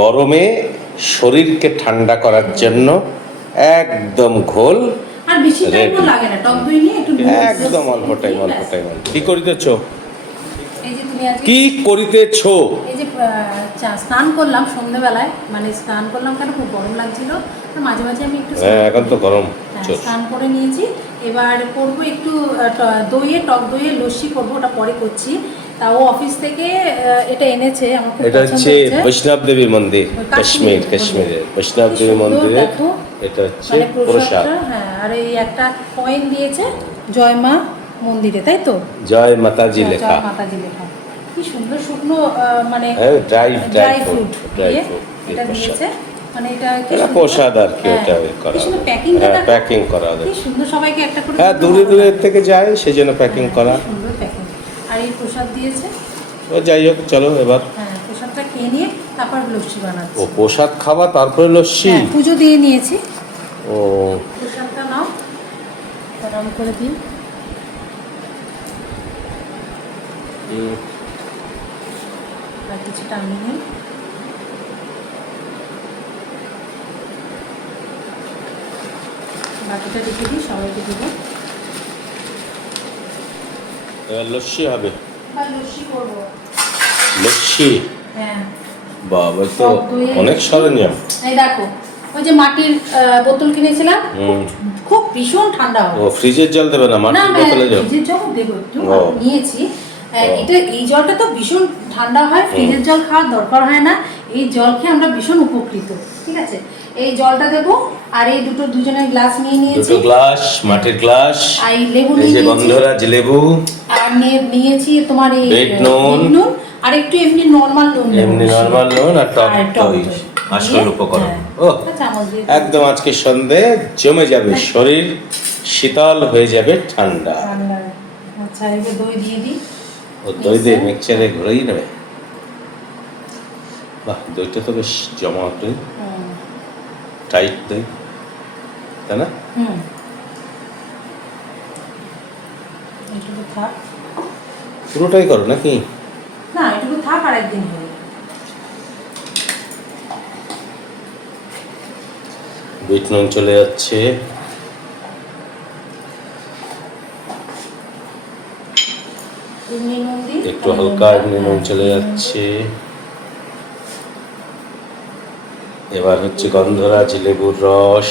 গরমে শরীরকে ঠান্ডা করার জন্য একদম ঘোল আর বেশি লাগে না টক দই নিয়ে একটু একদম অল্প টাইম অল্প টাইম কি করিতেছ? এই যে তুমি আজকে কি করিতেছ? এই যে চা- স্নান করলাম সন্ধ্যেবেলায় মানে স্নান করলাম কেন? খুব গরম লাগছিল। তো মাঝে মাঝে আমি একটু হ্যাঁ এখন তো গরম। হ্যাঁ, স্নান করে নিয়েছি। এবার করব একটু দইয়ে টক দইয়ে লস্যি করব ওটা পরে করছি। তা ও অফিস থেকে এটা এনেছে আমার এটা হচ্ছে। বৈষ্ণব দেবী মন্দির কাশ্মীর, কাশ্মীর কাশ্মীরের। বৈষ্ণব দেবী মন্দিরে। এটা হচ্ছে প্রসাদ। হ্যাঁ আর এই একটা কয়েন দিয়েছে জয়মা মন্দিরে তাই তো? জয় মাতাজি লেখা জয় মাতাজি লেখা। কি সুন্দর শুকনো মানে হ্যাঁ dry dry fruit dry fruit এটা দিয়েছে। মানে এটা এটা। প্রসাদ আর কি হ্যাঁ, করা প্যাকিংটা হ্যাঁ দেখো। প্যাকিং করা কি সুন্দর সবাইকে একটা করে হ্যাঁ দূরে ভালো দূরে থেকে যায় সেই জন্য প্যাকিং হ্যাঁ, করা কি সুন্দর প্যাকিং আর এই প্রসাদ দিয়েছে। ও যাই হোক চলো এবার। হ্যাঁ প্রসাদটা খেয়ে নিয়ে তারপর লস্যি বানাচ্ছি। ও প্রসাদ খাওয়া তারপরে লস্যি? হ্যাঁ পুজো দিয়ে নিয়েছি। ও। প্রসাদটা নাও গরম করে দিই আর কিছুটা আমি নিই। বাকিটা রেখে দিই সবাইকে দেবো। এবার লস্যি হবে। লস্যি হ্যাঁ। বাবা তো অনেক সরঞ্জাম। এই দেখো ওই যে মাটির বোতল কিনেছিলাম খুব ভীষণ ঠান্ডা ও ফ্রিজের জল দেবে না না মাটির বোতলে জল? ফ্রিজের জল দেবো একটু নিয়েছি। এটা এই জলটা তো ভীষণ ঠান্ডা হয় ফ্রিজের জল খাওয়ার দরকার হয় না। এই জল খেয়ে আমরা ভীষণ উপকৃত ঠিক আছে? এই জলটা দেবো আর এই দুটো দুজনের গ্লাস নিয়ে নিয়েছি। দুটো গ্লাস মাটির গ্লাস আর এই লেবু নিয়ে গন্ধরাজ লেবু। আর নিয়েছি তোমার এই নুন। আর একটু এমনি নর্মাল নুন এমনি নর্মাল নুন আর টক দই। দই। আসল উপকরণ। হ্যাঁ, ও একদম আজকে সন্ধে জমে যাবে। শরীর শীতল হয়ে যাবে ঠান্ডা। আচ্ছা এবার দই দিয়ে দিই। ও দই দিয়ে মিক্সে। মিক্সচারে ঘুরেই নেবে। বাহ দইটা তো বেশ জমা দই। টাইট দই। তাই না? হুম। এটুকু থাক। পুরোটাই করো নাকি? না এটুকু থাক আর একদিন হবে বিট নুন চলে যাচ্ছে। একটু হালকা নুন চলে যাচ্ছে। এবার হচ্ছে গন্ধরাজ লেবুর রস।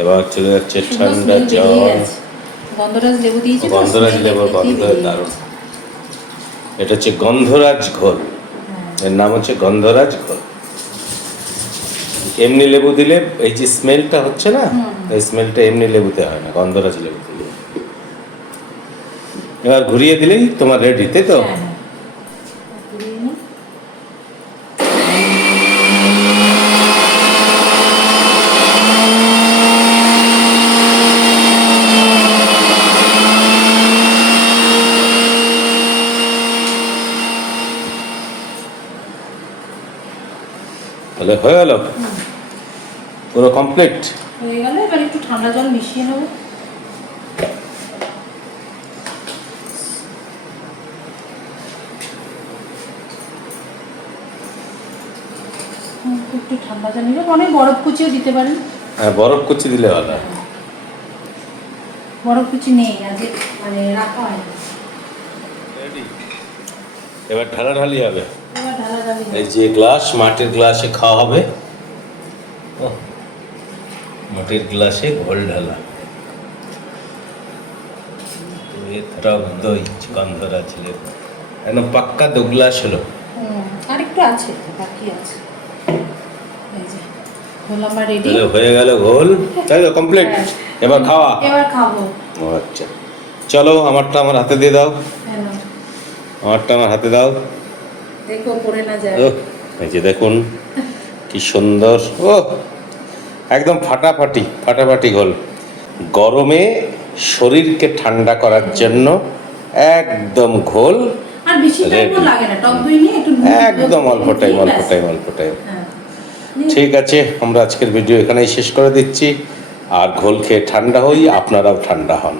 এবার চলে যাচ্ছে ঠান্ডা জল। গন্ধরাজ লেবু দিয়েছি গন্ধরাজ লেবুর গন্ধ দারুণ। এটা হচ্ছে গন্ধরাজ ঘোল। হ্যাঁ। এর নাম হচ্ছে গন্ধরাজ ঘোল। এমনি লেবু দিলে এই যে স্মেলটা হচ্ছে না এই স্মেলটা এমনি লেবুতে হয় না গন্ধরাজ লেবু দিলে। এবার ঘুরিয়ে দিলেই তোমার রেডি তাই তো হ্যাঁ, হ্যাঁ। ঘুরিয়ে নিই। তাহলে হয়ে গেল। পুরো কমপ্লিট হয়ে গেল এবার একটু ঠান্ডা জল মিশিয়ে নেব। একটু ঠান্ডা জল নিলে অনেক বরফ কুচিও দিতে পারেন। হ্যাঁ বরফ কুচি দিলে ভালো। বরফ কুচি নেই আজকে মানে রাখা হয় এবার ঢালাঢালি হবে। এবার এই যে গ্লাস মাটির গ্লাসে খাওয়া হবে। মাটির গ্লাসে ঘোল ঢালা। তো দই একদম পাক্কা দু গ্লাস হলো। আছে বাকি আছে। হয়ে গেল ঘোল। তাই তো কমপ্লিট হ্যাঁ। এবার খাওয়া। এবার খাব। ও আচ্ছা। চলো আমারটা আমার হাতে দিয়ে দাও। হ্যাঁ। আমারটা আমার হাতে দাও। দেখো পড়ে না যায়। এই যে দেখুন কি সুন্দর। ও একদম ফাটাফাটি ফাটাফাটি গোল। গরমে শরীরকে ঠান্ডা করার জন্য একদম ঘোল একদম অল্প টাইম অল্প টাইম অল্প টাইম হ্যাঁ। ঠিক আছে আমরা আজকের ভিডিও এখানেই শেষ করে দিচ্ছি। আর ঘোল খেয়ে ঠান্ডা হই আপনারাও ঠান্ডা হন।